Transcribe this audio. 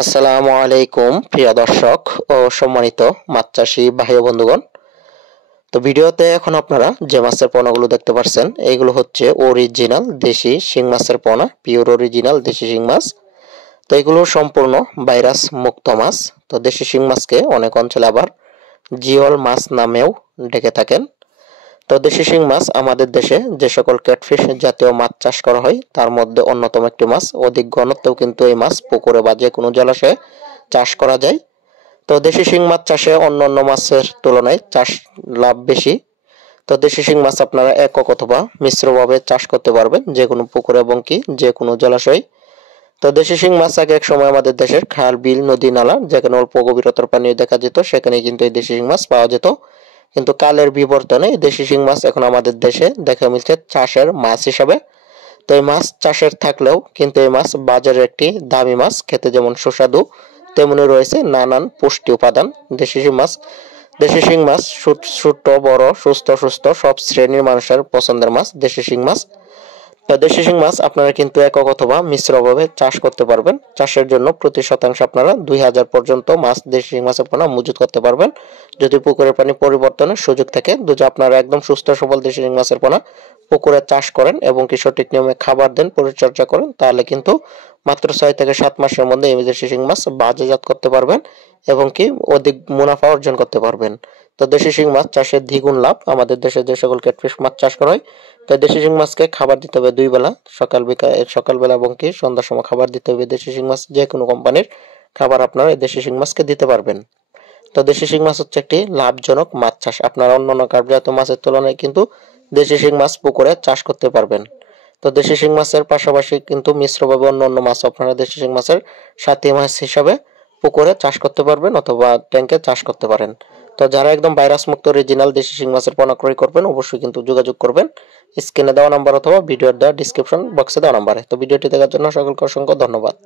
আসসালামু আলাইকুম প্রিয় দর্শক ও সম্মানিত মাছ চাষী ভাই ও বন্ধুগণ। তো ভিডিওতে এখন আপনারা যে মাছের পোনাগুলো দেখতে পাচ্ছেন এইগুলো হচ্ছে অরিজিনাল দেশি শিং মাছের পোনা, পিওর অরিজিনাল দেশি শিং মাছ। তো এগুলো সম্পূর্ণ ভাইরাস মুক্ত মাছ। তো দেশি শিং মাছকে অনেক অঞ্চলে আবার জিওল মাছ নামেও ডেকে থাকেন। তো দেশি শিং মাছ আমাদের দেশে যে সকল ক্যাটফিশ জাতীয় মাছ চাষ করা হয় তার মধ্যে অন্যতম একটি মাছ। অধিক ঘনত্বেও কিন্তু এই মাছ পুকুরে বা যে কোনো জলাশয়ে চাষ করা যায়। তো দেশি শিং মাছ চাষে অন্যান্য মাছের তুলনায় চাষ লাভ বেশি। তো দেশি শিং মাছ আপনারা একক অথবা মিশ্রভাবে চাষ করতে পারবেন যে কোনো পুকুরে এবং কি যে কোনো জলাশয়ে। তো দেশি শিং মাছ আগে এক সময় আমাদের দেশের খাল, বিল, নদী, নালা যেখানে অল্প গভীরতার পানি দেখা যেত সেখানে কিন্তু এই দেশি শিং মাছ পাওয়া যেত। কিন্তু কালের বিবর্তনে এই দেশি শিং মাছ এখন আমাদের দেশে দেখা মিলছে চাষের মাছ হিসাবে। তো এই মাছ চাষের থাকলেও কিন্তু এই মাছ বাজারের একটি দামি মাছ, খেতে যেমন সুস্বাদু তেমনি রয়েছে নানান পুষ্টি উপাদান। দেশি শিং মাছ ছোট বড় সুস্থ সুস্থ সব শ্রেণীর মানুষের পছন্দের মাছ দেশি শিং মাছ। তো দেশি শিং মাছ আপনারা কিন্তু একক অথবা মিশ্রভাবে চাষ করতে পারবেন। চাষের জন্য প্রতি শতাংশে আপনারা 2000 পর্যন্ত মাছ দেশি শিং মাছের পোনা মজুত করতে পারবেন যদি পুকুরের পানি পরিবর্তনের সুযোগ থাকে। যদি আপনারা একদম সুস্থ সবল দেশি শিং মাছের পোনা পুকুরে চাষ করেন এবং কি সঠিক নিয়মে খাবার দেন, পরিচর্যা করেন, তাহলে কিন্তু মাত্র 6 থেকে 7 মাসের মধ্যে এই দেশি শিং মাছ বাজারজাত করতে পারবেন এবং কি অধিক মুনাফা অর্জন করতে পারবেন। তো দেশি শিং মাছ চাষের দ্বিগুণ লাভ। আমাদের দেশে যে সকল ক্যাটফিশ মাছ চাষ করা হয়, তো দেশি শিং মাছকে খাবার দিতে হবে 2 বেলা, সকালবেলা এবং কি সন্ধ্যার সময় খাবার দিতে হবে। দেশি শিং মাছ যে কোনো কোম্পানির খাবার আপনারা এই দেশি শিং মাছকে দিতে পারবেন। তো দেশি শিং মাছ হচ্ছে একটি লাভজনক মাছ চাষ। আপনারা অন্যান্য কার্পজাত মাছের তুলনায় কিন্তু দেশি শিং মাছ পুকুরে চাষ করতে পারবেন। তো দেশি শিং মাছের পাশাপাশি কিন্তু মিশ্রভাবে অন্যান্য মাছ আপনারা দেশি শিং মাছের সাথী মাছ হিসাবে পুকুরে চাষ করতে পারবেন অথবা ট্যাঙ্কে চাষ করতে পারেন। তো যারা একদম ভাইরাস মুক্ত অরিজিনাল দেশি শিং মাছের পোনা ক্রয় করবেন অবশ্যই কিন্তু যোগাযোগ করবেন স্ক্রিনে দেওয়া নাম্বার অথবা ভিডিওর দেওয়া ডিসক্রিপশন বক্সে দেওয়া নাম্বারে। তো ভিডিওটি দেখার জন্য সকলকে অসংখ্য ধন্যবাদ।